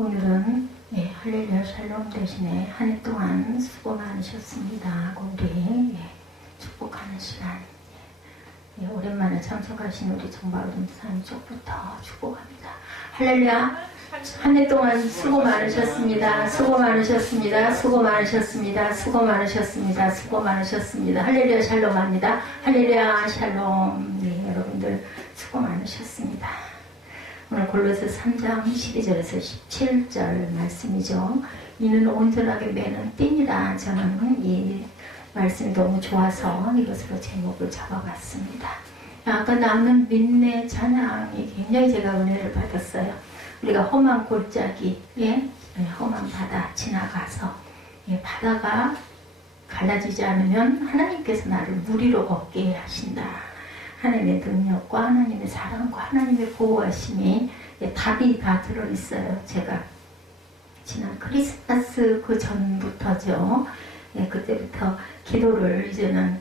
오늘은 할렐루야 샬롬 대신에 한 해 동안 수고 많으셨습니다. 우리 축복하는 시간. 오랜만에 참석하신 우리 정바울님 목사님 쪽부터 축복합니다. 할렐루야. 한 해 동안 수고 많으셨습니다. 수고 많으셨습니다. 수고 많으셨습니다. 수고 많으셨습니다. 수고 많으셨습니다. 할렐루야 샬롬합니다. 할렐루야 샬롬. 여러분들 수고 많으셨습니다. 오늘 골로새 3장 12절에서 17절 말씀이죠. 이는 온전하게 매는 띠니라. 저는 이 말씀이 너무 좋아서 이것으로 제목을 잡아봤습니다. 아까 나오는 민내 찬양이 굉장히 제가 은혜를 받았어요. 우리가 험한 골짜기에 험한 바다 지나가서 바다가 갈라지지 않으면 하나님께서 나를 무리로 걷게 하신다. 하나님의 능력과 하나님의 사랑과 하나님의 보호하심이 답이 다 들어있어요. 제가 지난 크리스마스 그 전부터죠. 그때부터 기도를 이제는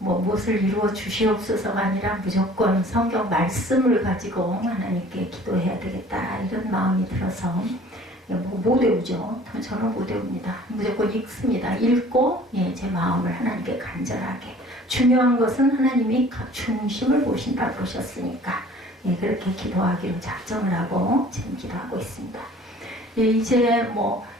무엇을 이루어 주시옵소서가 아니라 무조건 성경 말씀을 가지고 하나님께 기도해야 되겠다 이런 마음이 들어서 못 외우죠. 저는 못 외웁니다. 무조건 읽습니다. 읽고 제 마음을 하나님께 간절하게. 중요한 것은 하나님이 중심을 보신다 그러셨으니까 그렇게 기도하기로 작정을 하고 지금 기도하고 있습니다. 이제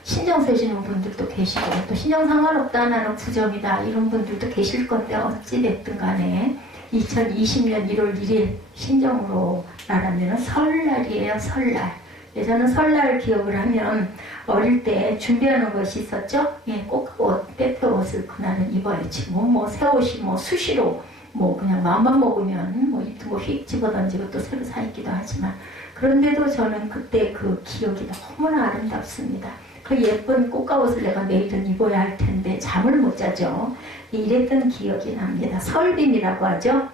신정 세시는 분들도 계시고 또 신정 상관없다 나는 부정이다 이런 분들도 계실 건데 어찌됐든 간에 2020년 1월 1일 신정으로 말하면 설날이에요. 설날. 예전은 설날 기억을 하면 어릴 때 준비하는 것이 있었죠. 꽃, 빼빼옷을 그날은 입어야지. 새 옷이 수시로 그냥 마음만 먹으면 입던 거 휙 집어던지고 또 새로 사 입기도 하지만 그런데도 저는 그때 그 기억이 너무나 아름답습니다. 그 예쁜 꽃가옷을 내가 내일은 입어야 할 텐데 잠을 못 자죠. 이랬던 기억이 납니다. 설빔이라고 하죠.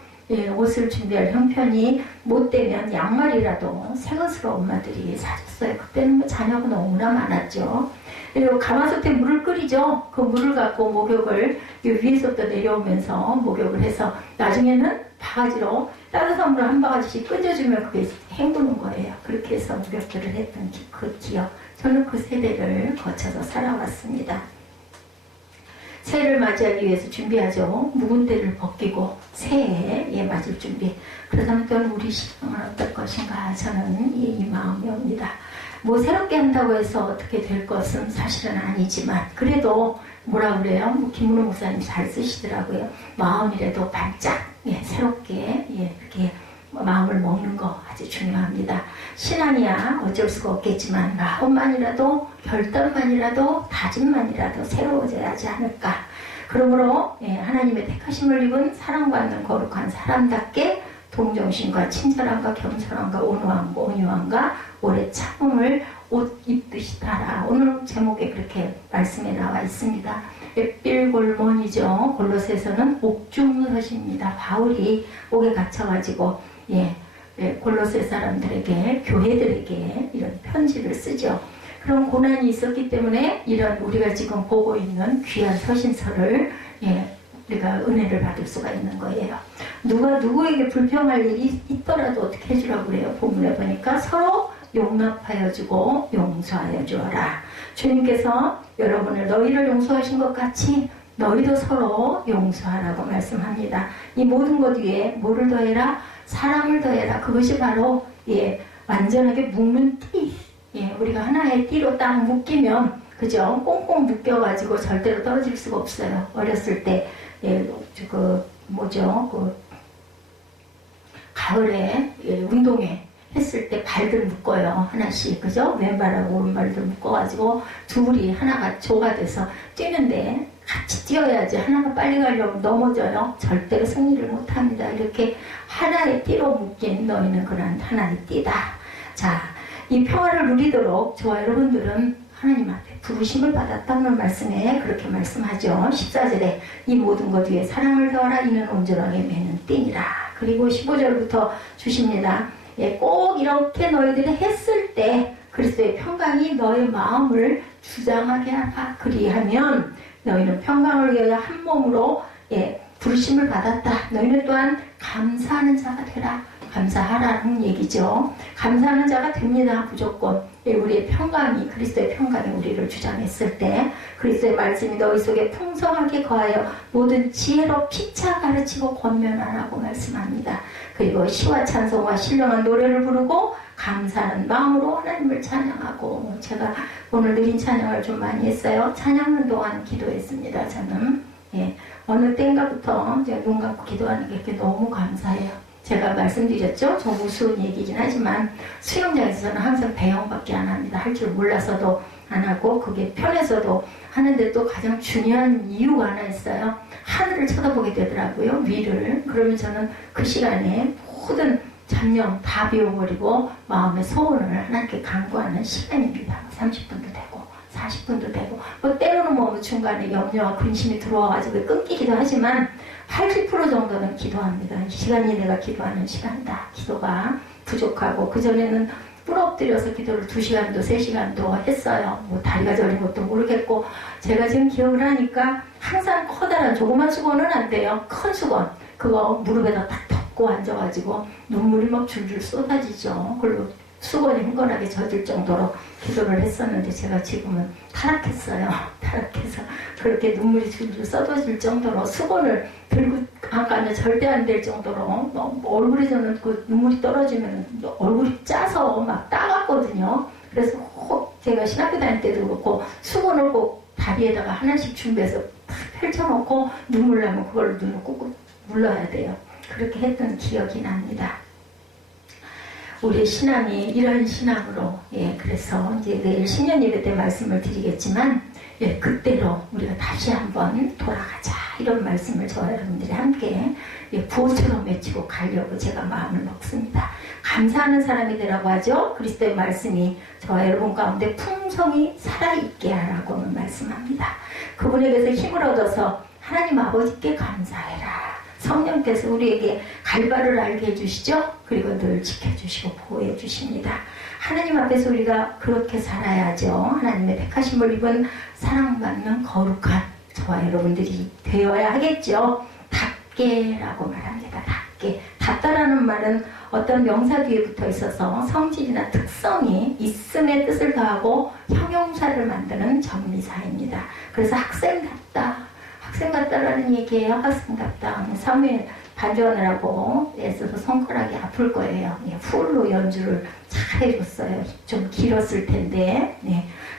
옷을 준비할 형편이 못 되면 양말이라도 새 것으로 엄마들이 사줬어요. 그때는 자녀가 너무나 많았죠. 그리고 가마솥에 물을 끓이죠. 그 물을 갖고 목욕을 위에서부터 내려오면서 목욕을 해서 나중에는 바가지로 따뜻한 물을 한 바가지씩 끓여주면 그게 헹구는 거예요. 그렇게 해서 목욕들을 했던 그 기억. 저는 그 세대를 거쳐서 살아왔습니다. 새해를 맞이하기 위해서 준비하죠. 묵은 때를 벗기고 새해에 맞을 준비. 그러다면 또 우리 시간은 어떨 것인가 저는 이 마음이 옵니다. 새롭게 한다고 해서 어떻게 될 것은 사실은 아니지만 그래도 뭐라 그래요? 김문호 목사님 잘 쓰시더라고요. 마음이라도 반짝 새롭게 이렇게 마음을 먹는 거 아주 중요합니다. 신앙이야 어쩔 수가 없겠지만 마음만이라도 결단만이라도 다짐만이라도 새로워져야 하지 않을까. 그러므로 하나님의 택하심을 입은 사랑받는 거룩한 사람답게 동정심과 친절함과 겸손함과 온유함과 오래 참음을 옷 입듯이 달아. 오늘 제목에 그렇게 말씀에 나와 있습니다. 앳빌골몬이죠. 골로새서는 옥중서신입니다. 바울이 옥에 갇혀가지고 골로새 사람들에게 교회들에게 이런 편지를 쓰죠. 그런 고난이 있었기 때문에 이런 우리가 지금 보고 있는 귀한 서신서를 우리가 은혜를 받을 수가 있는 거예요. 누가 누구에게 불평할 일이 있더라도 어떻게 해주라고 그래요? 본문에 보니까 서로 용납하여 주고 용서하여 주어라. 주님께서 여러분을 너희를 용서하신 것 같이 너희도 서로 용서하라고 말씀합니다. 이 모든 것 위에 뭐를 더해라? 사랑을 더해라. 그것이 바로 완전하게 묶는 띠. 우리가 하나의 띠로 딱 묶이면 그죠? 꽁꽁 묶여가지고 절대로 떨어질 수가 없어요. 어렸을 때 가을에 운동회 했을 때 발들 묶어요. 하나씩 그죠? 왼발하고 오른발들 묶어가지고 둘이 하나가 조가 돼서 뛰는데 같이 뛰어야지. 하나가 빨리 가려면 넘어져요. 절대로 승리를 못합니다. 이렇게 하나의 띠로 묶인 너희는 그런 하나의 띠다. 자, 이 평화를 누리도록 저와 여러분들은 하나님 앞에 부르심을 받았다는 말씀에 그렇게 말씀하죠. 14절에 이 모든 것 위에 사랑을 더하라. 이는 온전하게 매는 띠니라. 그리고 15절부터 주십니다. 꼭 이렇게 너희들이 했을 때 그리스도의 평강이 너의 마음을 주장하게 하라. 그리하면 너희는 평강을 위하여 한 몸으로 부르심을 받았다. 너희는 또한 감사하는 자가 되라. 감사하라는 얘기죠. 감사하는 자가 됩니다. 무조건. 우리의 평강이, 그리스도의 평강이 우리를 주장했을 때 그리스도의 말씀이 너희 속에 풍성하게 거하여 모든 지혜로 피차 가르치고 권면하라고 말씀합니다. 그리고 시와 찬송과 신령한 노래를 부르고 감사하는 마음으로 하나님을 찬양하고, 제가 오늘 느린 찬양을 좀 많이 했어요. 찬양하는 동안 기도했습니다. 저는 어느 때인가부터 제가 눈 감고 기도하는 게 이렇게 너무 감사해요. 제가 말씀드렸죠. 좀 우스운 얘기긴 하지만 수영장에서는 항상 배영밖에 안 합니다. 할 줄 몰라서도 안 하고, 그게 편해서도 하는데 또 가장 중요한 이유가 하나 있어요. 하늘을 쳐다보게 되더라고요. 위를. 그러면 저는 그 시간에 모든 잡념 다 비워버리고 마음의 소원을 하나님께 간구하는 시간입니다. 30분도 되고 40분도 되고, 뭐 때로는 뭐 중간에 염려와 근심이 들어와가지고 끊기기도 하지만 80% 정도는 기도합니다. 이 시간이 내가 기도하는 시간이다. 기도가 부족하고, 그전에는 부러엎드려서 기도를 2시간도 3시간도 했어요. 뭐 다리가 저린 것도 모르겠고, 제가 지금 기억을 하니까 항상 커다란 조그만 수건은 안 돼요. 큰 수건, 그거 무릎에다 탁 덮고 앉아가지고 눈물이 막 줄줄 쏟아지죠. 그리고 수건이 흥건하게 젖을 정도로 기도를 했었는데, 제가 지금은 타락했어요. 타락해서 그렇게 눈물이 줄줄 쏟아질 정도로 수건을 들고 가면 절대 안 될 정도로 얼굴에 저는 그 눈물이 떨어지면 얼굴이 짜서 막 따갑거든요. 그래서 꼭 제가 신학교 다닐 때도 그렇고 수건을 꼭 다리에다가 하나씩 준비해서 탁 펼쳐놓고 눈물 나면 그걸 눈을 꾹꾹 눌러야 돼요. 그렇게 했던 기억이 납니다. 우리 신앙이 이런 신앙으로, 그래서 이제 내일 신년 예배 때 말씀을 드리겠지만, 그때로 우리가 다시 한번 돌아가자, 이런 말씀을 저와 여러분들이 함께 구호처럼 외치고 가려고 제가 마음을 먹습니다. 감사하는 사람이 되라고 하죠. 그리스도의 말씀이 저와 여러분 가운데 풍성히 살아있게 하라고는 말씀합니다. 그분에게서 힘을 얻어서 하나님 아버지께 감사해라. 성령께서 우리에게 갈바를 알게 해주시죠. 그리고 늘 지켜주시고 보호해 주십니다. 하나님 앞에서 우리가 그렇게 살아야죠. 하나님의 택하심을 입은 사랑받는 거룩한 저와 여러분들이 되어야 하겠죠. 답게라고 말합니다. 답게. 답다라는 말은 어떤 명사 뒤에 붙어 있어서 성질이나 특성이 있음의 뜻을 더하고 형용사를 만드는 정미사입니다. 그래서 학생답다. 학생 같다라는 얘기예요. 학생답다. 사무엘 반주하느라고 애써서 손가락이 아플 거예요. 풀로 연주를 잘 해줬어요. 좀 길었을 텐데.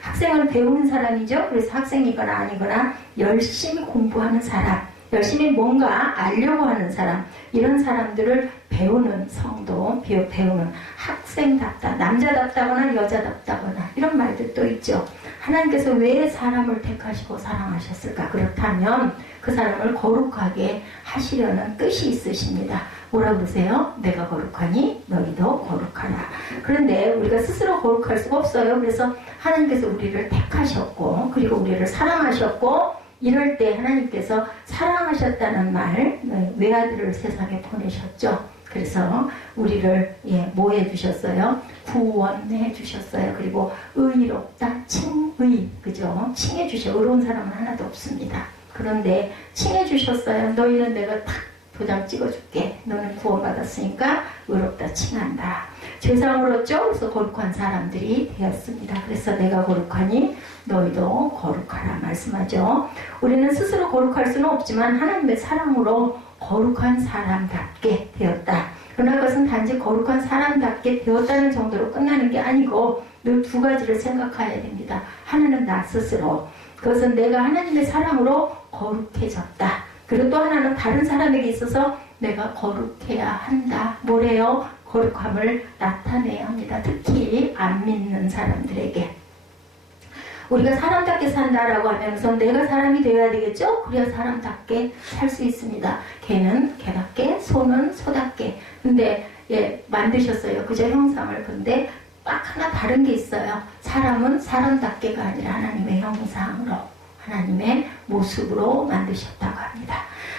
학생은 배우는 사람이죠. 그래서 학생이거나 아니거나 열심히 공부하는 사람, 열심히 뭔가 알려고 하는 사람, 이런 사람들을 배우는 성도, 배우는 학생답다. 남자답다거나 여자답다거나 이런 말들도 있죠. 하나님께서 왜 사람을 택하시고 사랑하셨을까? 그렇다면 그 사람을 거룩하게 하시려는 뜻이 있으십니다. 뭐라 그러세요? 내가 거룩하니 너희도 거룩하라. 그런데 우리가 스스로 거룩할 수가 없어요. 그래서 하나님께서 우리를 택하셨고, 그리고 우리를 사랑하셨고, 이럴 때 하나님께서 사랑하셨다는 말, 외아들을 세상에 보내셨죠. 그래서 우리를 뭐 해주셨어요? 구원해 주셨어요. 그리고 의롭다, 칭의, 그죠? 칭해 주셔. 의로운 사람은 하나도 없습니다. 그런데 칭해 주셨어요. 너희는 내가 탁 도장 찍어줄게. 너는 구원받았으니까 의롭다 칭한다. 죄사함을 얻죠? 그래서 거룩한 사람들이 되었습니다. 그래서 내가 거룩하니 너희도 거룩하라 말씀하죠. 우리는 스스로 거룩할 수는 없지만 하나님의 사랑으로 거룩한 사람답게 되었다. 그러나 그것은 단지 거룩한 사람답게 되었다는 정도로 끝나는 게 아니고 늘 두 가지를 생각해야 됩니다. 하나는 나 스스로. 그것은 내가 하나님의 사랑으로 거룩해졌다. 그리고 또 하나는 다른 사람에게 있어서 내가 거룩해야 한다. 뭐래요? 거룩함을 나타내야 합니다. 특히 안 믿는 사람들에게. 우리가 사람답게 산다라고 하면서 내가 사람이 되어야 되겠죠? 그래야 사람답게 살 수 있습니다. 개는 개답게, 소는 소답게. 근데 만드셨어요. 그저 형상을. 근데 딱 하나 다른 게 있어요. 사람은 사람답게가 아니라 하나님의 형상으로, 하나님의 모습으로 만드셨다고 합니다.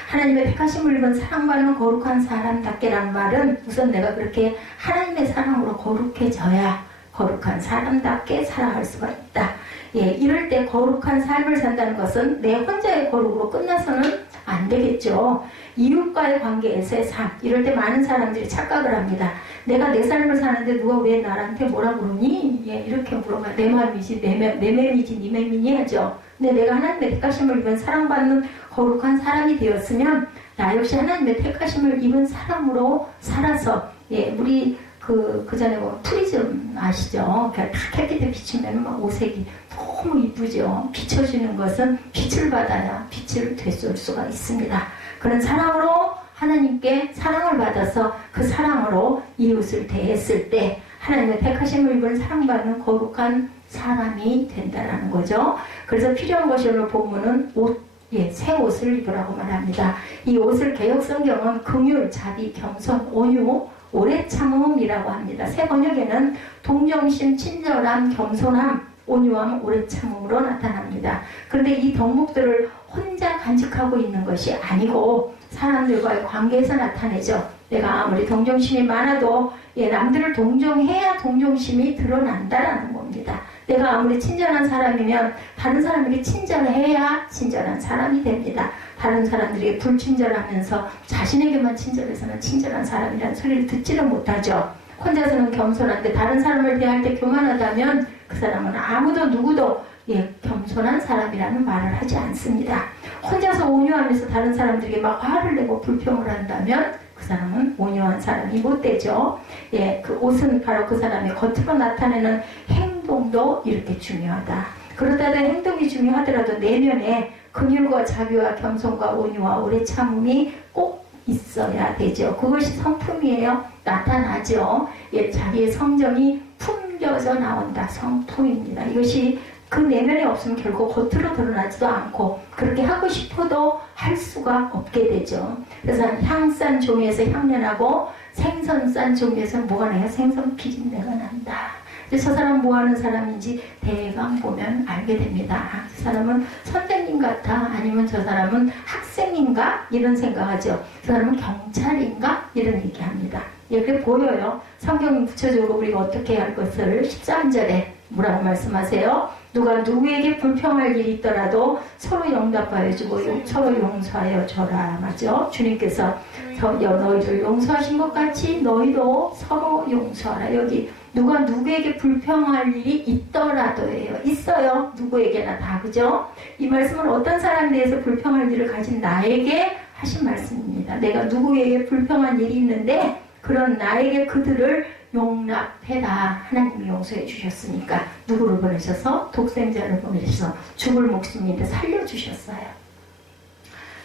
하나님의 택하심을 입은 사랑받는 거룩한 사람답게라는 말은 우선 내가 그렇게 하나님의 사랑으로 거룩해져야 거룩한 사람답게 살아갈 수가 있다. 이럴 때 거룩한 삶을 산다는 것은 내 혼자의 거룩으로 끝나서는 안 되겠죠. 이웃과의 관계에서의 삶, 이럴 때 많은 사람들이 착각을 합니다. 내가 내 삶을 사는데 누가 왜 나한테 뭐라 그러니? 예, 이렇게 물어봐. 내 맘이지, 내 맘이지, 네 맘이니 하죠. 근데 내가 하나님의 택하심을 입은 사랑받는 거룩한 사람이 되었으면 나 역시 하나님의 택하심을 입은 사람으로 살아서, 예, 우리 그 전에 뭐 프리즘 아시죠? 그러니까 다 햇빛에 비치면 막 오색이 너무 이쁘죠. 비춰주는 것은 빛을 받아야 빛을 되돌 수가 있습니다. 그런 사랑으로 하나님께 사랑을 받아서 그 사랑으로 이웃을 대했을 때 하나님의 택하심을 입은 사랑받는 거룩한 사람이 된다는 거죠. 그래서 필요한 것이 오늘 본문은 옷, 예, 새 옷을 입으라고 말합니다. 이 옷을 개역성경은 긍휼, 자비, 겸손, 온유, 오래 참음이라고 합니다. 새 번역에는 동정심, 친절함, 겸손함, 온유함, 오래 참음으로 나타납니다. 그런데 이 덕목들을 혼자 간직하고 있는 것이 아니고 사람들과의 관계에서 나타내죠. 내가 아무리 동정심이 많아도, 예, 남들을 동정해야 동정심이 드러난다라는 겁니다. 내가 아무리 친절한 사람이면 다른 사람에게 친절해야 친절한 사람이 됩니다. 다른 사람들이 불친절하면서 자신에게만 친절해서는 친절한 사람이라는 소리를 듣지를 못하죠. 혼자서는 겸손한데 다른 사람을 대할 때 교만하다면 그 사람은 아무도 누구도, 예, 겸손한 사람이라는 말을 하지 않습니다. 혼자서 온유하면서 다른 사람들에게 막 화를 내고 불평을 한다면 그 사람은 온유한 사람이 못 되죠. 예, 그 옷은 바로 그 사람의 겉으로 나타내는 행동도 이렇게 중요하다. 그러다가 행동이 중요하더라도 내면에 긍휼과 자비와 겸손과 온유와 오래 참음이 꼭 있어야 되죠. 그것이 성품이에요. 나타나죠. 예, 자기의 성정이 품겨져 나온다. 성품입니다. 이것이 그 내면에 없으면 결국 겉으로 드러나지도 않고 그렇게 하고 싶어도 할 수가 없게 되죠. 그래서 향싼 종에서 향내나고 생선 싼 종에서 뭐가 나요? 생선 비린내가 난다. 저 사람 뭐 하는 사람인지 대강 보면 알게 됩니다. 아, 저 사람은 선생님 같아, 아니면 저 사람은 학생인가? 이런 생각하죠. 저 사람은 경찰인가? 이런 얘기합니다. 이렇게 보여요. 성경 구체적으로 우리가 어떻게 할 것을 13절에 뭐라고 말씀하세요? 누가 누구에게 불평할 일이 있더라도 서로 영답하여 주고 서로 용서하여 줘라. 맞죠? 주님께서 너희들 용서하신 것 같이 너희도 서로 용서하라. 여기 누가 누구에게 불평할 일이 있더라도예요. 있어요. 누구에게나 다. 그죠? 이 말씀은 어떤 사람에 대해서 불평할 일을 가진 나에게 하신 말씀입니다. 내가 누구에게 불평한 일이 있는데 그런 나에게 그들을 용납해라. 하나님이 용서해 주셨으니까 누구를 보내셔서 독생자를 보내셔서 죽을 목숨인데 살려주셨어요.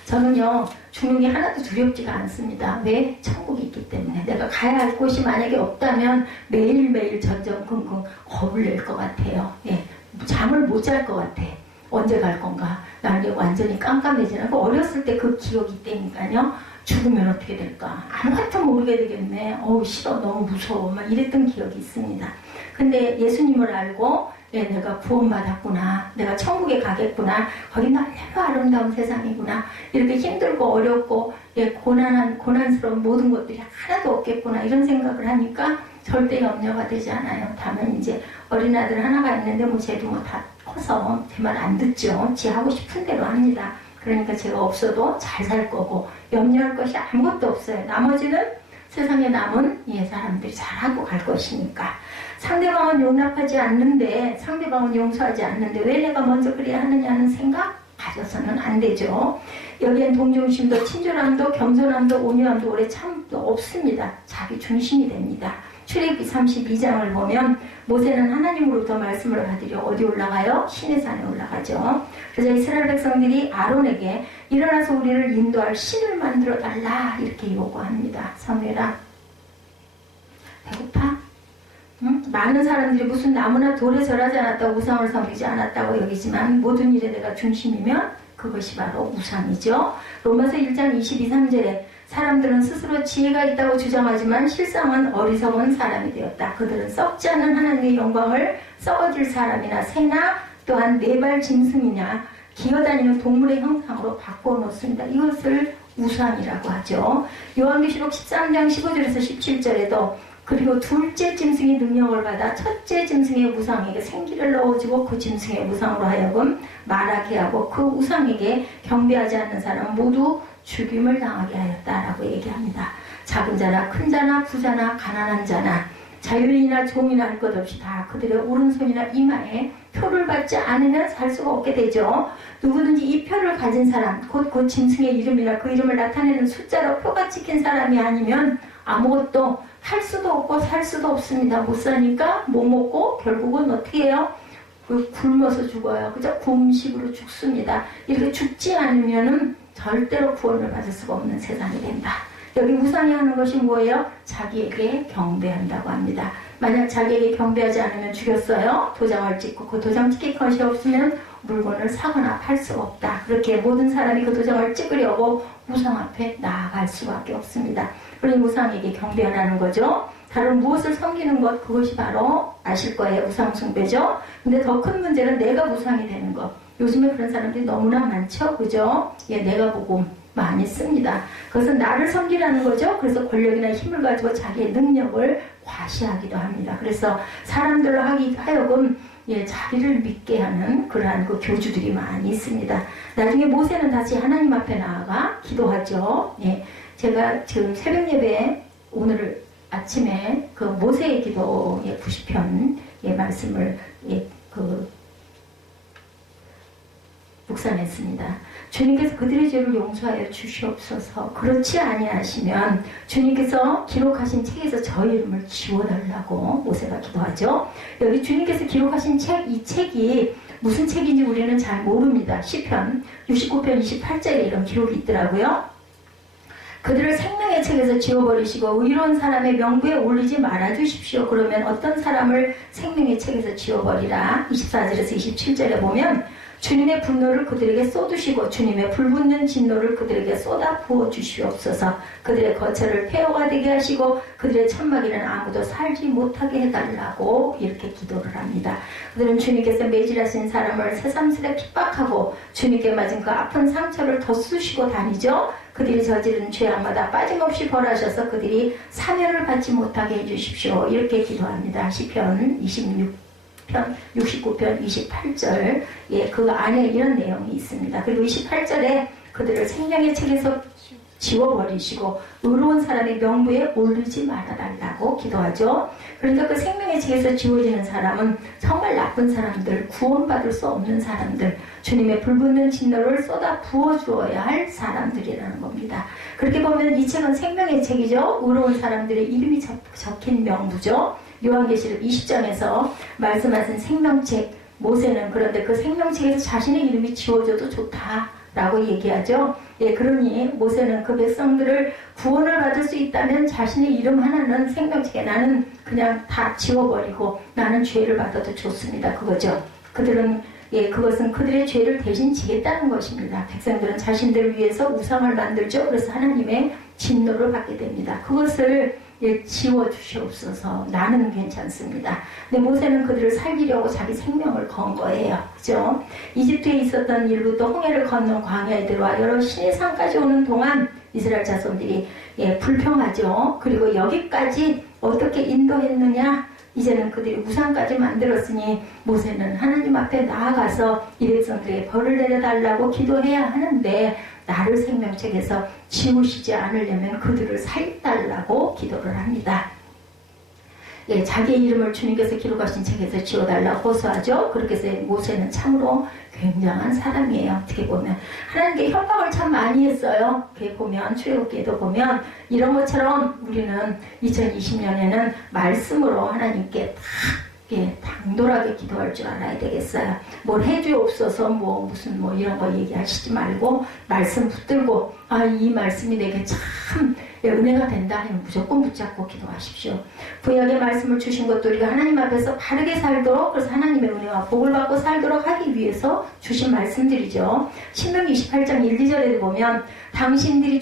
저는요, 죽는 게 하나도 두렵지가 않습니다. 왜? 천국이 있기 때문에. 내가 가야 할 곳이 만약에 없다면 매일매일 전전긍긍 겁을 낼 것 같아요. 예, 잠을 못 잘 것 같아. 언제 갈 건가? 나는 완전히 깜깜해지나. 어렸을 때 그 기억이 있다니까요. 죽으면 어떻게 될까? 아무것도 모르게 되겠네. 어우, 싫어. 너무 무서워. 막 이랬던 기억이 있습니다. 근데 예수님을 알고, 예, 내가 구원받았구나. 내가 천국에 가겠구나. 거기 너무 아름다운 세상이구나. 이렇게 힘들고 어렵고, 예, 고난스러운 모든 것들이 하나도 없겠구나. 이런 생각을 하니까 절대 염려가 되지 않아요. 다만 이제 어린아들 하나가 있는데 뭐 쟤도 뭐 다 커서 제 말 안 듣죠. 지 하고 싶은 대로 합니다. 그러니까 제가 없어도 잘 살 거고 염려할 것이 아무것도 없어요. 나머지는 세상에 남은, 예, 사람들이 잘하고 갈 것이니까. 상대방은 용납하지 않는데, 상대방은 용서하지 않는데 왜 내가 먼저 그래야 하느냐는 생각 가져서는 안 되죠. 여기엔 동정심도 친절함도 겸손함도 온유함도 오래 참음도 없습니다. 자기 중심이 됩니다. 출애굽기 32장을 보면 모세는 하나님으로부터 말씀을 받으려 어디 올라가요? 시내산에 올라가죠. 그래서 이스라엘 백성들이 아론에게 일어나서 우리를 인도할 신을 만들어 달라 이렇게 요구합니다. 사무엘아, 배고파? 응? 많은 사람들이 무슨 나무나 돌에 절하지 않았다고 우상을 섬기지 않았다고 여기지만 모든 일에 내가 중심이면 그것이 바로 우상이죠. 로마서 1장 22, 3절에 사람들은 스스로 지혜가 있다고 주장하지만 실상은 어리석은 사람이 되었다. 그들은 썩지 않는 하나님의 영광을 썩어질 사람이나 새나 또한 네발 짐승이냐 기어다니는 동물의 형상으로 바꿔놓습니다. 이것을 우상이라고 하죠. 요한계시록 13장 15절에서 17절에도 그리고 둘째 짐승이 능력을 받아 첫째 짐승의 우상에게 생기를 넣어주고 그 짐승의 우상으로 하여금 말하게 하고 그 우상에게 경배하지 않는 사람은 모두 죽임을 당하게 하였다라고 얘기합니다. 작은 자나 큰 자나 부자나 가난한 자나 자유인이나 종이나 할 것 없이 다 그들의 오른손이나 이마에 표를 받지 않으면 살 수가 없게 되죠. 누구든지 이 표를 가진 사람, 곧 그 짐승의 이름이나 그 이름을 나타내는 숫자로 표가 찍힌 사람이 아니면 아무것도 할 수도 없고 살 수도 없습니다. 못 사니까 못 먹고 결국은 어떻게 해요? 굶어서 죽어요. 그죠? 굶식으로 죽습니다. 이렇게 죽지 않으면은 절대로 구원을 받을 수가 없는 세상이 된다. 여기 우상이 하는 것이 뭐예요? 자기에게 경배한다고 합니다. 만약 자기에게 경배하지 않으면 죽였어요. 도장을 찍고 그 도장 찍힐 것이 없으면 물건을 사거나 팔 수가 없다. 그렇게 모든 사람이 그 도장을 찍으려고 우상 앞에 나아갈 수밖에 없습니다. 그러니 우상에게 경배하라는 거죠. 다른 무엇을 섬기는 것, 그것이 바로 아실 거예요. 우상 숭배죠. 근데 더 큰 문제는 내가 우상이 되는 것. 요즘에 그런 사람들이 너무나 많죠. 그죠? 예, 내가 보고 많이 씁니다. 그것은 나를 섬기라는 거죠. 그래서 권력이나 힘을 가지고 자기의 능력을 과시하기도 합니다. 그래서 사람들로 하여금 예, 자기를 믿게 하는 그러한 그 교주들이 많이 있습니다. 나중에 모세는 다시 하나님 앞에 나아가 기도하죠. 예, 제가 지금 새벽 예배에 오늘 아침에 그 모세의 기도의 90편 예, 말씀을 예, 묵상했습니다. 주님께서 그들의 죄를 용서하여 주시옵소서. 그렇지 아니하시면 주님께서 기록하신 책에서 저희 이름을 지워달라고 모세가 기도하죠. 여기 주님께서 기록하신 책, 이 책이 무슨 책인지 우리는 잘 모릅니다. 시편 69편 28절에 이런 기록이 있더라고요. 그들을 생명의 책에서 지워버리시고 의로운 사람의 명부에 올리지 말아주십시오. 그러면 어떤 사람을 생명의 책에서 지워버리라. 24절에서 27절에 보면 주님의 분노를 그들에게 쏟으시고 주님의 불붙는 진노를 그들에게 쏟아 부어 주시옵소서. 그들의 거처를 폐허가 되게 하시고 그들의 천막에는 아무도 살지 못하게 해달라고 이렇게 기도를 합니다. 그들은 주님께서 매질하신 사람을 새삼스레 핍박하고 주님께 맞은 그 아픈 상처를 덧쑤시고 다니죠. 그들이 저지른 죄악마다 빠짐없이 벌하셔서 그들이 사면을 받지 못하게 해주십시오. 이렇게 기도합니다. 시편 69편 28절 예, 그 안에 이런 내용이 있습니다. 그리고 28절에 그들을 생명의 책에서 지워버리시고 의로운 사람의 명부에 올리지 말아달라고 기도하죠. 그러니까 그 생명의 책에서 지워지는 사람은 정말 나쁜 사람들, 구원받을 수 없는 사람들, 주님의 불붙는 진노를 쏟아 부어주어야 할 사람들이라는 겁니다. 그렇게 보면 이 책은 생명의 책이죠. 의로운 사람들의 이름이 적힌 명부죠. 요한계시록 20장에서 말씀하신 생명책, 모세는 그런데 그 생명책에서 자신의 이름이 지워져도 좋다라고 얘기하죠. 예, 그러니 모세는 그 백성들을 구원을 받을 수 있다면 자신의 이름 하나는 생명책에 나는 그냥 다 지워버리고 나는 죄를 받아도 좋습니다. 그거죠. 그들은 예, 그것은 그들의 죄를 대신 지겠다는 것입니다. 백성들은 자신들을 위해서 우상을 만들죠. 그래서 하나님의 진노를 받게 됩니다. 그것을 예, 지워주시옵소서. 나는 괜찮습니다. 근데 모세는 그들을 살리려고 자기 생명을 건 거예요. 그죠? 이집트에 있었던 일로 또 홍해를 건넌 광야에 들어와 여러 신의 산까지 오는 동안 이스라엘 자손들이 예, 불평하죠. 그리고 여기까지 어떻게 인도했느냐? 이제는 그들이 우상까지 만들었으니 모세는 하나님 앞에 나아가서 이 백성들에게 벌을 내려달라고 기도해야 하는데 나를 생명책에서 지우시지 않으려면 그들을 살려달라고 기도를 합니다. 예, 자기의 이름을 주님께서 기록하신 책에서 지워달라고 호소하죠. 그렇게 해서 모세는 참으로 굉장한 사람이에요. 어떻게 보면 하나님께 협박을 참 많이 했어요. 이렇게 보면 출애굽기에도 보면 이런 것처럼 우리는 2020년에는 말씀으로 하나님께 예, 당돌하게 기도할 줄 알아야 되겠어요. 뭘 해주옵소서 무슨 이런 거 얘기하시지 말고 말씀 붙들고 이 말씀이 내게 참 은혜가 된다 하면 무조건 붙잡고 기도하십시오. 구약의 말씀을 주신 것도 우리가 하나님 앞에서 바르게 살도록, 그래서 하나님의 은혜와 복을 받고 살도록 하기 위해서 주신 말씀들이죠. 신명기 28장 1, 2절에 보면 당신들이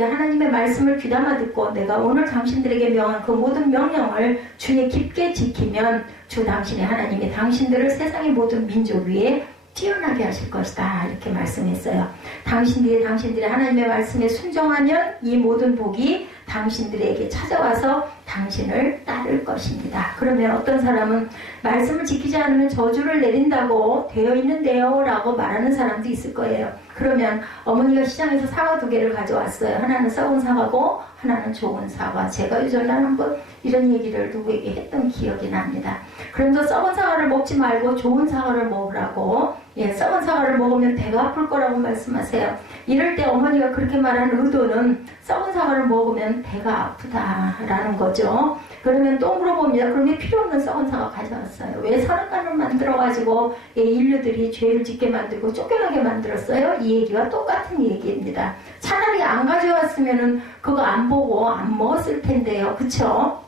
하나님의 말씀을 귀담아 듣고 내가 오늘 당신들에게 명한 그 모든 명령을 주에 깊게 지키면 주 당신의 하나님이 당신들을 세상의 모든 민족 위에 뛰어나게 하실 것이다 이렇게 말씀했어요. 당신들이 하나님의 말씀에 순종하면 이 모든 복이 당신들에게 찾아와서 당신을 따를 것입니다. 그러면 어떤 사람은 말씀을 지키지 않으면 저주를 내린다고 되어 있는데요 라고 말하는 사람도 있을 거예요. 그러면 어머니가 시장에서 사과 2개를 가져왔어요. 하나는 썩은 사과고 하나는 좋은 사과. 제가 예전에 한번 이런 얘기를 누구에게 했던 기억이 납니다. 그런데 썩은 사과를 먹지 말고 좋은 사과를 먹으라고, 썩은 사과를 먹으면 배가 아플 거라고 말씀하세요. 이럴 때 어머니가 그렇게 말하는 의도는 썩은 사과를 먹으면 배가 아프다라는 거죠. 그러면 또 물어봅니다. 그럼 필요 없는 썩은 사과 가져왔어요. 왜 선악간을 만들어가지고 인류들이 죄를 짓게 만들고 쫓겨나게 만들었어요? 이 얘기와 똑같은 얘기입니다. 차라리 안 가져왔으면은 그거 안 보고 안 먹었을 텐데요. 그쵸?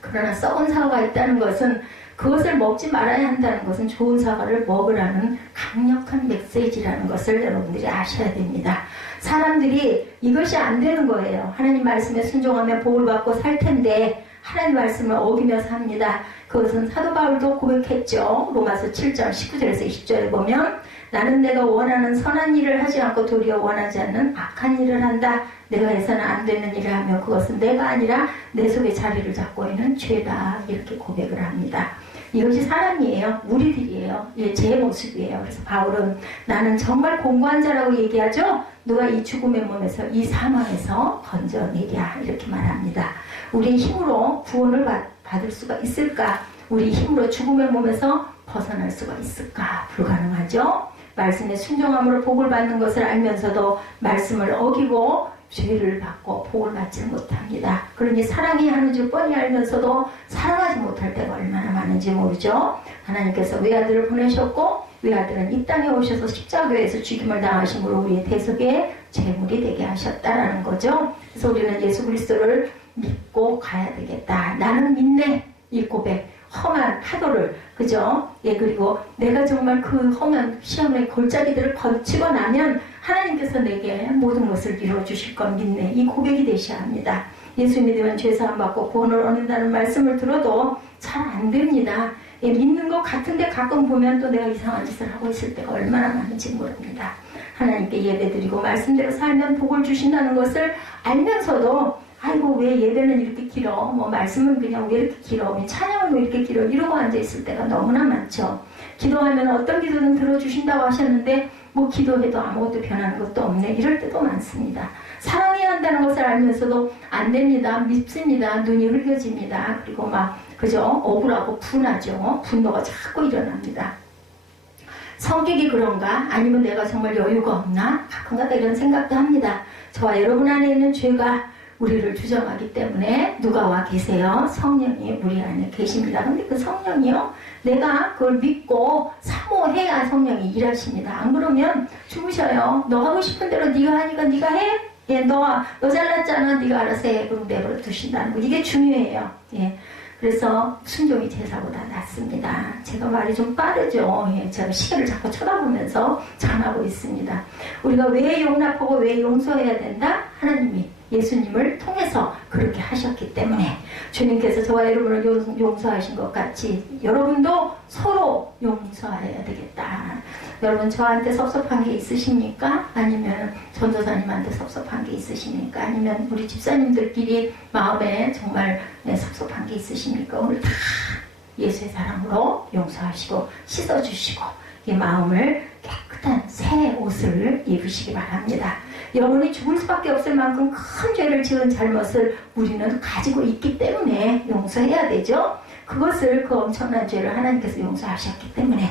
그러나 썩은 사과가 있다는 것은 그것을 먹지 말아야 한다는 것은 좋은 사과를 먹으라는 강력한 메시지라는 것을 여러분들이 아셔야 됩니다. 사람들이 이것이 안 되는 거예요. 하나님 말씀에 순종하면 복을 받고 살 텐데 하나님 말씀을 어기며 삽니다. 그것은 사도 바울도 고백했죠. 로마서 7장 19절에서 20절에 보면 나는 내가 원하는 선한 일을 하지 않고 도리어 원하지 않는 악한 일을 한다. 내가 해서는 안 되는 일을 하면 그것은 내가 아니라 내 속에 자리를 잡고 있는 죄다. 이렇게 고백을 합니다. 이것이 사람이에요. 우리들이에요. 제 모습이에요. 그래서 바울은 나는 정말 공고한 자라고 얘기하죠. 누가 이 죽음의 몸에서 이 사망에서 건져내랴 이렇게 말합니다. 우리 힘으로 구원을 받을 수가 있을까? 우리 힘으로 죽음의 몸에서 벗어날 수가 있을까? 불가능하죠. 말씀에 순종함으로 복을 받는 것을 알면서도 말씀을 어기고 죄를 받고 복을 받지 못합니다. 그러니 사랑해야 하는 줄 뻔히 알면서도 사랑하지 못할 때가 얼마나 많은지 모르죠. 하나님께서 외아들을 보내셨고 외아들은 이 땅에 오셔서 십자가에서 죽임을 당하심으로 우리의 대속의 제물이 되게 하셨다라는 거죠. 그래서 우리는 예수 그리스도를 믿고 가야 되겠다. 나는 믿네. 이 고백. 험한 파도를, 그죠? 그리고 내가 정말 그 험한 시험의 골짜기들을 거치고 나면 하나님께서 내게 모든 것을 이루어주실 건 믿네. 이 고백이 되셔야 합니다. 예수 믿으면 죄사함 받고 구원을 얻는다는 말씀을 들어도 잘 안 됩니다. 믿는 것 같은데 가끔 보면 또 내가 이상한 짓을 하고 있을 때가 얼마나 많은지 모릅니다. 하나님께 예배드리고 말씀대로 살면 복을 주신다는 것을 알면서도 아이고 왜 예배는 이렇게 길어, 뭐 말씀은 그냥 왜 이렇게 길어, 찬양은 왜 이렇게 길어 이러고 앉아있을 때가 너무나 많죠. 기도하면 어떤 기도는 들어주신다고 하셨는데 뭐 기도해도 아무것도 변하는 것도 없네 이럴 때도 많습니다. 사랑해야 한다는 것을 알면서도 안 됩니다. 밉습니다. 눈이 흘려집니다. 그리고 막 그죠? 억울하고 분하죠. 분노가 자꾸 일어납니다. 성격이 그런가? 아니면 내가 정말 여유가 없나? 가끔가다 이런 생각도 합니다. 저와 여러분 안에 있는 죄가 우리를 주장하기 때문에 누가 와 계세요? 성령이 우리 안에 계십니다. 근데 그 성령이요? 내가 그걸 믿고 사모해야 성령이 일하십니다. 안 그러면 죽으셔요. 너 하고 싶은 대로 네가 하니까 네가 해? 너 잘났잖아. 네가 알아서 해. 그럼 내버려 두신다는 거. 이게 중요해요. 그래서 순종이 제사보다 낫습니다. 제가 말이 좀 빠르죠. 제가 시계를 자꾸 쳐다보면서 전하고 있습니다. 우리가 왜 용납하고 왜 용서해야 된다? 하나님이 예수님을 통해서 그렇게 하셨기 때문에 주님께서 저와 여러분을 용서하신 것 같이 여러분도 서로 용서해야 되겠다. 여러분 저한테 섭섭한 게 있으십니까? 아니면 전도사님한테 섭섭한 게 있으십니까? 아니면 우리 집사님들끼리 마음에 정말 섭섭한 게 있으십니까? 오늘 다 예수의 사랑으로 용서하시고 씻어주시고 이 마음을 깨끗한 새 옷을 입으시기 바랍니다. 영혼이 죽을 수밖에 없을 만큼 큰 죄를 지은 잘못을 우리는 가지고 있기 때문에 용서해야 되죠. 그것을 그 엄청난 죄를 하나님께서 용서하셨기 때문에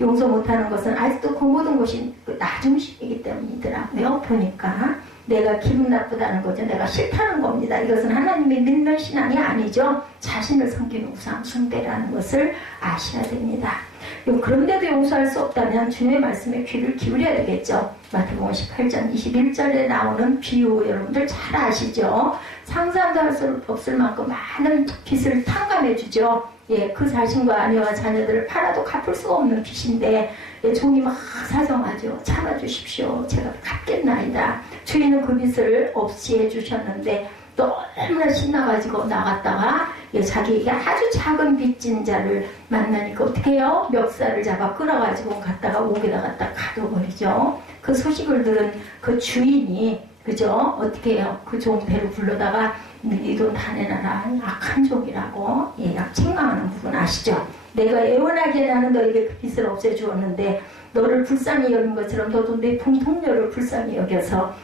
용서 못하는 것은 아직도 그 모든 것이 나중심이기 때문이더라고요. 보니까 내가 기분 나쁘다는 거죠. 내가 싫다는 겁니다. 이것은 하나님이 믿는 신앙이 아니죠. 자신을 섬기는 우상 숭배라는 것을 아셔야 됩니다. 그런데도 용서할 수 없다면 주님의 말씀에 귀를 기울여야 되겠죠. 마태복음 18장 21절에 나오는 비유 여러분들 잘 아시죠? 상상도 할 수 없을 만큼 많은 빚을 탕감해 주죠. 그 자신과 아내와 자녀들을 팔아도 갚을 수가 없는 빚인데 종이 막 사정하죠. 참아주십시오. 제가 갚겠나이다. 주인은 그 빚을 없이 해주셨는데 너무나 신나가지고 나갔다가 자기에게 아주 작은 빚진 자를 만나니까 어떻게 해요? 멱살을 잡아 끌어가지고 갔다가 옥에다 갖다 가둬버리죠. 그 소식을 들은 그 주인이 그죠? 어떻게 해요? 그 종 배로 불러다가 네 돈 다 내놔라. 악한 종이라고 책망하는 부분 아시죠? 내가 애원하게 나는 너에게 그 빚을 없애주었는데 너를 불쌍히 여긴 것처럼 너도 내 동료를 불쌍히 여겨서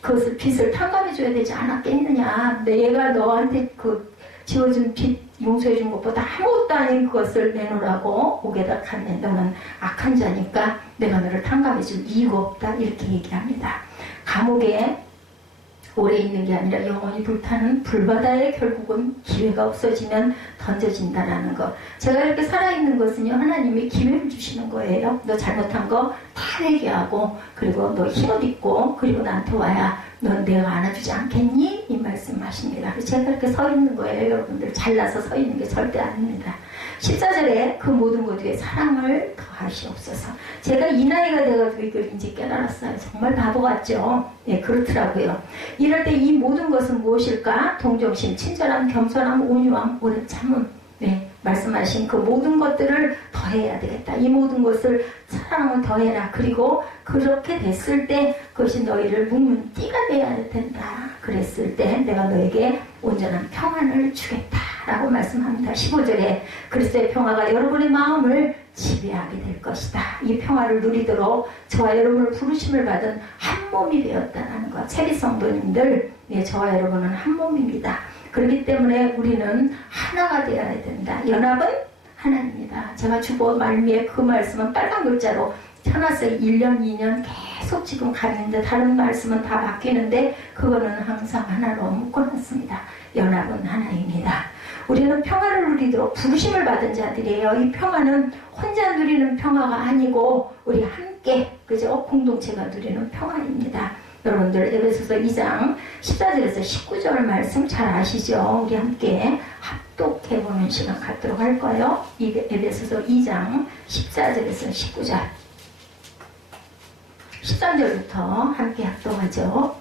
그것을 빚을 탕감해줘야 되지 않았겠느냐. 내가 너한테 그 지어준 빚 용서해준 것보다 아무것도 아닌 그것을 내놓으라고 옥에다 갔네. 너는 악한 자니까 내가 너를 탕감해줄 이유가 없다. 이렇게 얘기합니다. 감옥에 오래 있는 게 아니라 영원히 불타는 불바다에 결국은 기회가 없어지면 던져진다라는 것. 제가 이렇게 살아있는 것은요, 하나님이 기회를 주시는 거예요. 너 잘못한 거 다 회개하고, 그리고 너 힘을 입고, 그리고 나한테 와야 넌 내가 안아주지 않겠니? 이 말씀하십니다. 제가 이렇게 서 있는 거예요, 여러분들. 잘나서 서 있는 게 절대 아닙니다. 14절에 그 모든 것 위에 사랑을 더하시옵소서. 제가 이 나이가 돼가지고 이걸 이제 깨달았어요. 정말 바보 같죠? 그렇더라고요. 이럴 때 이 모든 것은 무엇일까? 동정심, 친절함, 겸손함, 온유함, 오래 참음. 말씀하신 그 모든 것들을 더해야 되겠다. 이 모든 것을 사랑을 더해라. 그리고 그렇게 됐을 때 그것이 너희를 묶는 띠가 되어야 된다. 그랬을 때 내가 너에게 온전한 평안을 주겠다. 라고 말씀합니다. 15절에 그리스도의 평화가 여러분의 마음을 지배하게 될 것이다. 이 평화를 누리도록 저와 여러분을 부르심을 받은 한 몸이 되었다는 것. 세리 성도님들, 저와 여러분은 한 몸입니다. 그렇기 때문에 우리는 하나가 되어야 된다. 연합은 하나입니다. 제가 주보 말미에 그 말씀은 빨간 글자로 펴놨어요. 1년, 2년 계속 지금 가는데 다른 말씀은 다 바뀌는데 그거는 항상 하나로 묶어놨습니다. 연합은 하나입니다. 우리는 평화를 누리도록 부르심을 받은 자들이에요. 이 평화는 혼자 누리는 평화가 아니고 우리 함께 그죠? 공동체가 누리는 평화입니다. 여러분들 에베소서 2장 14절에서 19절 말씀 잘 아시죠? 우리 함께 합독해보는 시간 갖도록 할 거예요. 에베소서 2장 14절에서 19절 13절부터 함께 합독하죠.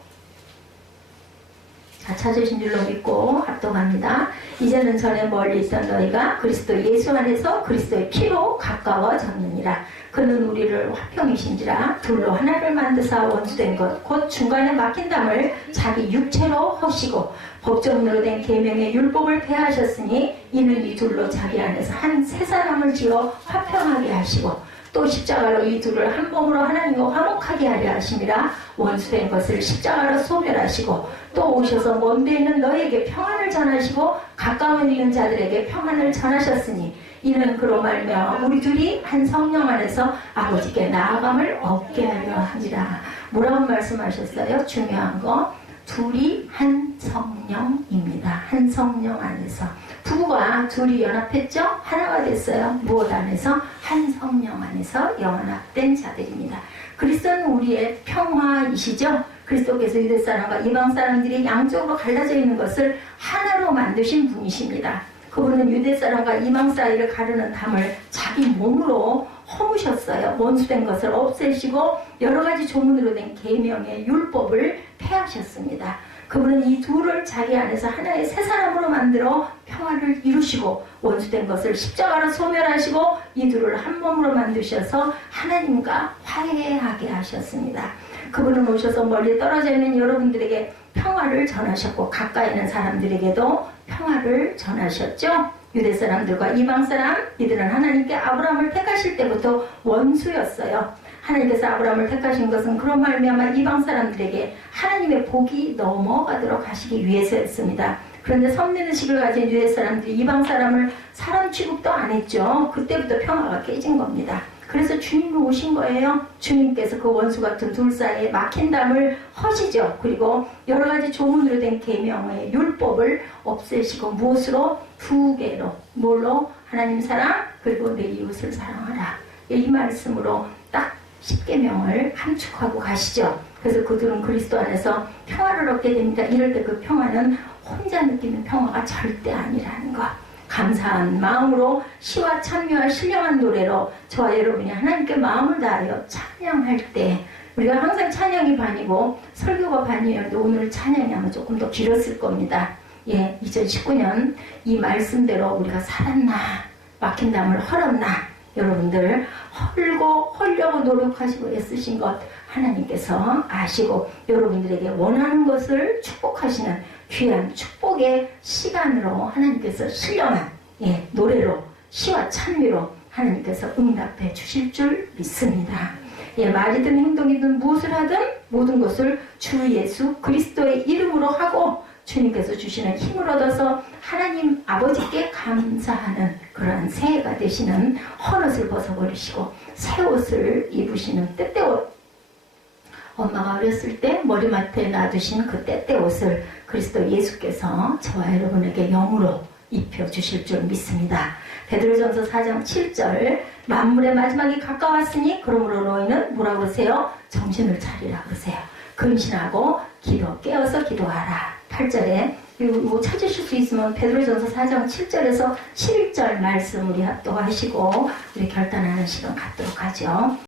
자, 찾으신 줄로 믿고 합독합니다. 이제는 전에 멀리 있던 너희가 그리스도 예수 안에서 그리스도의 피로 가까워졌느니라. 그는 우리를 화평이신지라 둘로 하나를 만드사 원수된 것 곧 중간에 막힌 담을 자기 육체로 허시고 법정으로 된 계명의 율법을 폐하셨으니 이는 이 둘로 자기 안에서 한 세 사람을 지어 화평하게 하시고 또 십자가로 이 둘을 한 몸으로 하나님과 화목하게 하려 하심이라. 원수된 것을 십자가로 소멸하시고 또 오셔서 먼데 있는 너에게 평안을 전하시고 가까운 있는 자들에게 평안을 전하셨으니 이는 그로 말미암아 우리 둘이 한 성령 안에서 아버지께 나아감을 얻게 하려 하니라. 뭐라고 말씀하셨어요? 중요한 거 둘이 한 성령입니다. 한 성령 안에서 부부가 둘이 연합했죠? 하나가 됐어요. 무엇 안에서? 한 성령 안에서 연합된 자들입니다. 그리스도는 우리의 평화이시죠? 그리스도께서 유대 사람과 이방 사람들이 양쪽으로 갈라져 있는 것을 하나로 만드신 분이십니다. 그분은 유대 사람과 이방 사이를 가르는 담을 자기 몸으로 허무셨어요. 원수된 것을 없애시고 여러 가지 조문으로 된 계명의 율법을 폐하셨습니다. 그분은 이 둘을 자기 안에서 하나의 새 사람으로 만들어 평화를 이루시고 원수된 것을 십자가로 소멸하시고 이 둘을 한 몸으로 만드셔서 하나님과 화해하게 하셨습니다. 그분은 오셔서 멀리 떨어져 있는 여러분들에게 평화를 전하셨고 가까이 있는 사람들에게도 평화를 전하셨죠. 유대 사람들과 이방 사람, 이들은 하나님께 아브라함을 택하실 때부터 원수였어요. 하나님께서 아브라함을 택하신 것은 그런 말미암아 이방 사람들에게 하나님의 복이 넘어가도록 하시기 위해서였습니다. 그런데 선민의식을 가진 유대 사람들이 이방 사람을 사람 취급도 안 했죠. 그때부터 평화가 깨진 겁니다. 그래서 주님이 오신 거예요. 주님께서 그 원수 같은 둘 사이에 막힌 담을 허시죠. 그리고 여러 가지 조문으로 된 계명의 율법을 없애시고 무엇으로? 두 개로. 뭘로? 하나님 사랑 그리고 내 이웃을 사랑하라. 이 말씀으로 딱 10계명을 함축하고 가시죠. 그래서 그들은 그리스도 안에서 평화를 얻게 됩니다. 이럴 때 그 평화는 혼자 느끼는 평화가 절대 아니라는 것. 감사한 마음으로 시와 찬미와 신령한 노래로 저와 여러분이 하나님께 마음을 다하여 찬양할 때 우리가 항상 찬양이 반이고 설교가 반이었는데 오늘 찬양이 아마 조금 더 길었을 겁니다. 예, 2019년 이 말씀대로 우리가 살았나, 막힌 담을 헐었나, 여러분들 헐려고 노력하시고 애쓰신 것 하나님께서 아시고 여러분들에게 원하는 것을 축복하시는 귀한 축복의 시간으로 하나님께서 신령한 노래로 시와 찬미로 하나님께서 응답해 주실 줄 믿습니다. 말이든 행동이든 무엇을 하든 모든 것을 주 예수 그리스도의 이름으로 하고 주님께서 주시는 힘을 얻어서 하나님 아버지께 감사하는 그러한 새해가 되시는 헌옷을 벗어버리시고 새 옷을 입으시는 때때옷, 엄마가 어렸을 때 머리맡에 놔두신 그 때때옷을 그리스도 예수께서 저와 여러분에게 영으로 입혀주실 줄 믿습니다. 베드로전서 4장 7절 만물의 마지막이 가까웠으니 그러므로 너희는 뭐라고 그러세요? 정신을 차리라 그러세요. 근신하고 깨어서 기도하라. 8절에 이거 찾으실 수 있으면 베드로전서 4장 7절에서 11절 말씀 우리 합독하시고 우리 결단하는 시간 갖도록 하죠.